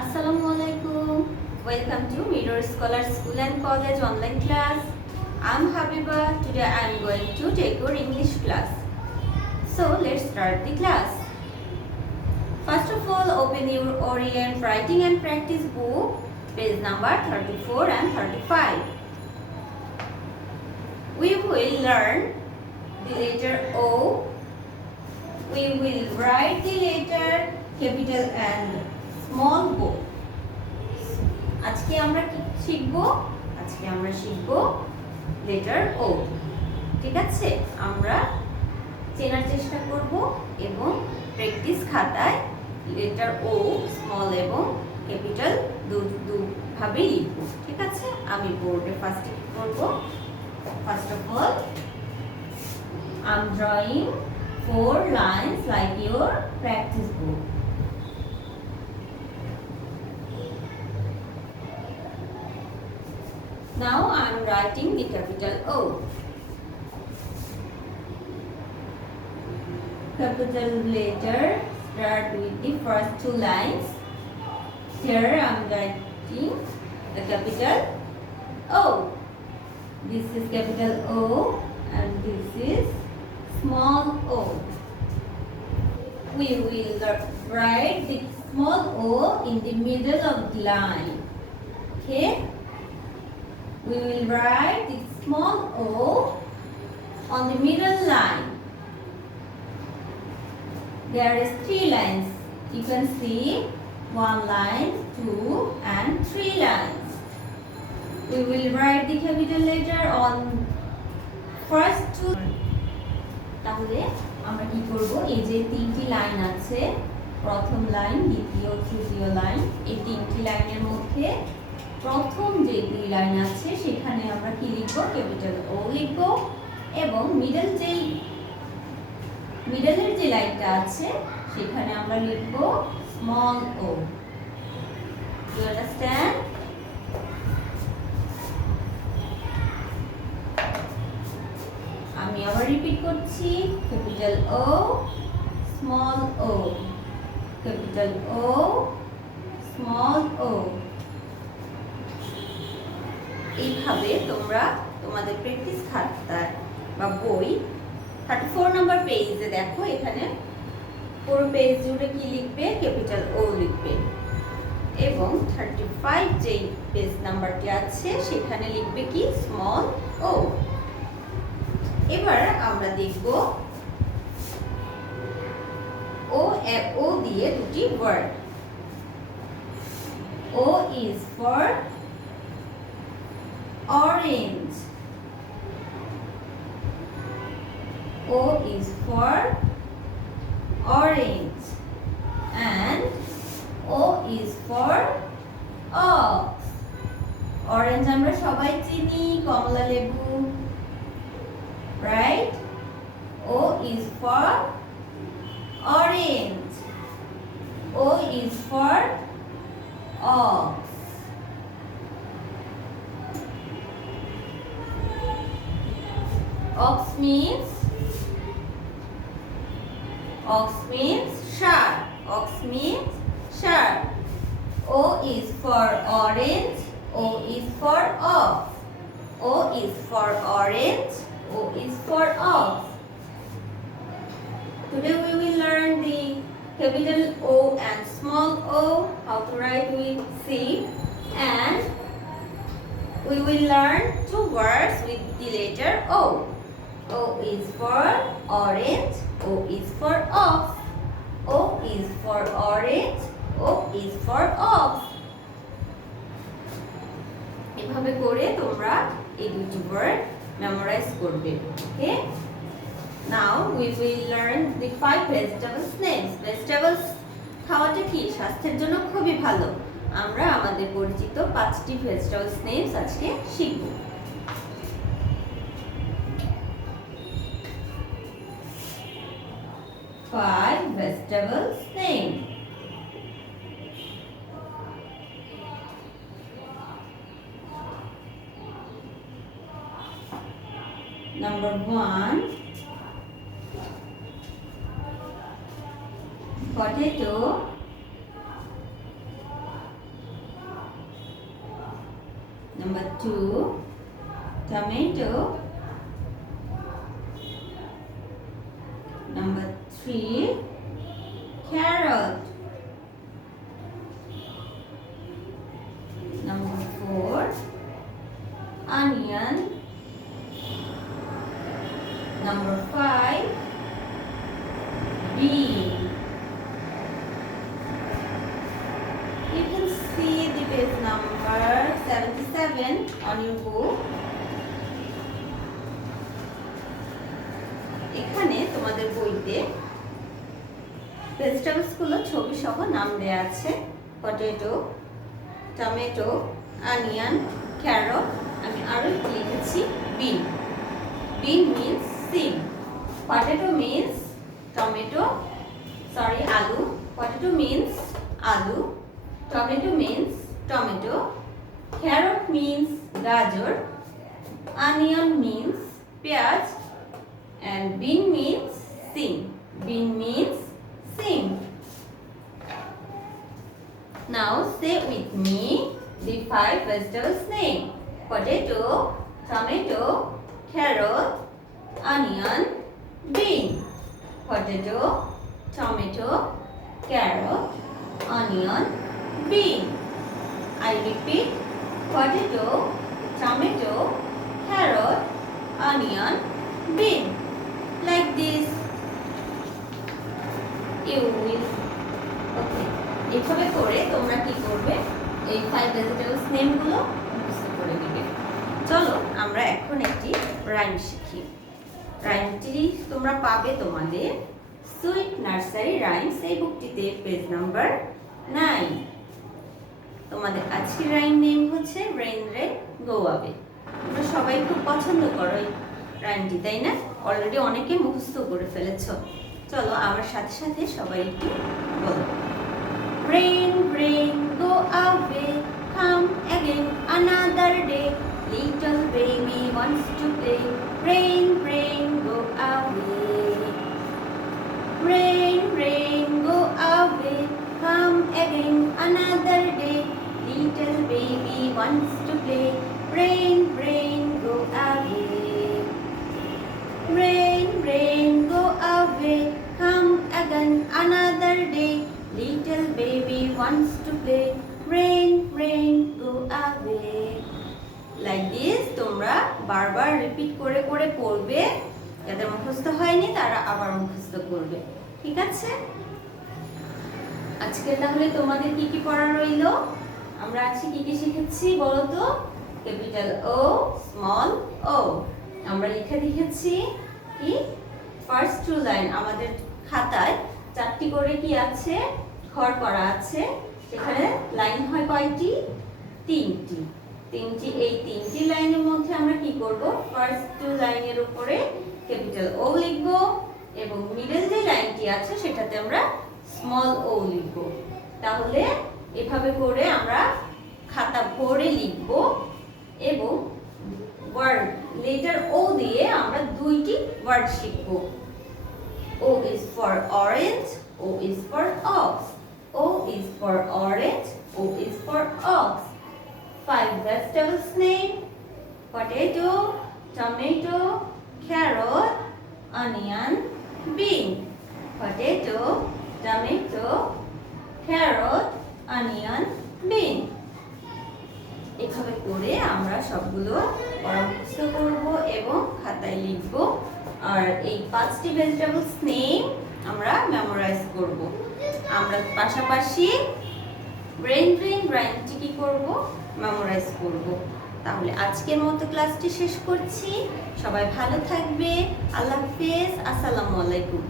Assalamualaikum. Welcome to Mirror Scholar School and College online class. I'm Habiba. Today I'm going to take your English class. So let's start the class. First of all, open your Orient Writing and Practice book, page number 34 and 35. We will learn the letter O. We will write the letter capital and small O. আজকে আমরা কি শিখব? আজকে আমরা শিখব লেটার ও। ঠিক আছে, আমরা চেনার চেষ্টা করব এবং প্র্যাকটিস খাতায় লেটার ও স্মল এবং ক্যাপিটাল দুভাবে লিখব। ঠিক আছে, আমি বোর্ডে ফার্স্টে কি করব? First of all I'm drawing 4 lines like your practice book. Now I am writing the capital O. Capital letter start with the first 2 lines. Here I am writing the capital O. This is capital O and this is small o. We will write the small o in the middle of the line. Okay? We will write the small o on the middle line. There is 3 lines. You can see 1 line, 2 and 3 lines. We will write the capital letter on first 2. তাহলে আমরা কি করব? এই যে 3টি লাইন আছে, প্রথম লাইন, দ্বিতীয়, তৃতীয় লাইন, এই 3টি লাইনের মধ্যে প্রথম যে 2 লাইন আছে সেখানে আমরা কি লিখব? ক্যাপিটাল ও লিখব এবং মিডলের যে লাইনটা আছে সেখানে আমরা লিখব স্মল ও। You understand? আমি আবার রিপিট করছি, ক্যাপিটাল ও স্মল ও, ক্যাপিটাল ও স্মল ও। এইভাবে তোমরা তোমাদের প্র্যাকটিস খাতায় বা বই 34 নম্বর পেজে দেখো, এখানে পুরো পেজ জুড়ে কি লিখবে? ক্যাপিটাল ও লিখবে এবং 35 যেই পেজ নাম্বারটি আছে সেখানে লিখবে কি? Small O. এবার আমরা দেখব ও দিয়ে দুটি word. O is for orange. O is for orange and O is for ox. Orange আমরা সবাই চিনি, কমলা লেবু, right? O is for orange. O is for ox. Ox means sharp. Ox means sharp. O is for orange. O is for ox. O is for orange. O is for ox. Today we will learn the capital O and small o, how to write with C, and we will learn 2 words with the letter O. O is for orange. O is for ox. O is for orange. O is for ox. এভাবে করে তোমরা এই দুটি word memorise করবে। ওকে? Now we will learn the 5 vegetables names. Vegetables খাওয়াটা কি স্বাস্থ্যের জন্য খুবই ভালো। আমরা আমাদের পরিচিত 5টি ভেজিটেবলস নেমস আজকে শিখব। Five vegetables name. Number 1, potato. Number 2, tomato. Number 3, carrot. Number 4, onion. Number 5, bean. You can see the page number 77 on your book. এখানে তোমাদের বইতে ভেজিটেবলস গুলো ছবি সহ নাম দেয়া আছে। পটেটো, টমেটো, অনিয়ন, ক্যারট, আমি আরো একটু লিখেছি বিন। বিন মিন্স সিম, পটেটো মিন্স টমেটো, আলু, পটেটো মিন্স আলু, tomato means tomato, carrot means gajar, onion means piyaj, and bean means sim. Bean means sim. Now say with me the 5 vegetables name: potato, tomato, carrot, onion, bean. Potato, tomato, carrot, onion, bean. I repeat: potato, tomato, carrot, onion, bean. Like this. You will. Okay. এভাবে করে তোমরা কি করবে? এই 5 vegetables name গুলো মুখস্থ করে নেবে। চলো আমরা এখন একটি রাইম শিখি। রাইমটি তোমরা পাবে তোমাদের সুইট নার্সারি রাইমস এই বুকটিতে পেজ নাম্বার 9। তোমাদের আজকের রাইম নেম হচ্ছে রেইন রেন গো অ্যাওয়ে। তোমরা সবাই খুব পছন্দ করো এই রাইমটি, তাই না? অলরেডি অনেকে মুখস্থ করে ফেলেছো। চলো আমার সাথে সাথে সবাই একটু বলো। Rain, rain, go away, come again another day. Little baby wants to play. Rain, rain, go away. Rain, rain, go away, come again another day. Little baby wants to play. Rain, rain, go away. Rain, rain, go away, come again another day. Little baby wants to play. Rain, rain, go away. Like this তোমরা বারবার রিপিট করে করে পড়বে। যাদের মুখস্থ হয়নি তারা আবার মুখস্থ করবে, ঠিক আছে? আজকে তাহলে তোমাদের কি কি পড়া রইলো? আমরা আজকে কি কি শিখেছি বলো তো? ক্যাপিটাল ও, স্মল ও। আমরা লিখে লিখেছি কি ফার্স্ট টু লাইন। আমাদের খাতায় 4টি করে কি আছে? ঘর করা আছে। সেখানে লাইন হয় কয়টি? 3টি। এই 3টি লাইনের মধ্যে আমরা কি করব? ফার্স্ট টু লাইনের উপরে ক্যাপিটাল ও লিখব এবং মিডল যে লাইনটি আছে সেটাতে আমরা স্মল ও লিখব। তাহলে এভাবে করে আমরা খাতা ভরে লিখব এবং ওয়ার্ড লেটার ও দিয়ে আমরা 2টি ওয়ার্ড শিখব। O is for orange, O is for ox. O is for orange, O is for ox. 5 vegetables name: potato, tomato, carrot, onion, bean. Potato, tomato, carrot, onion, bean. এভাবে করে আমরা সবগুলো মুখস্থ করব এবং খাতায় লিখব। আর এই 5টি ভেজিটেবলস নেম আমরা মেমোরাইজ করব। আমরা পাশাপাশি ব্রেন রাইমটি কি করব? মেমোরাইজ করব। তাহলে আজকের মতো ক্লাসটি শেষ করছি। সবাই ভালো থাকবে। আল্লাহ হাফেজ। আসসালামু আলাইকুম।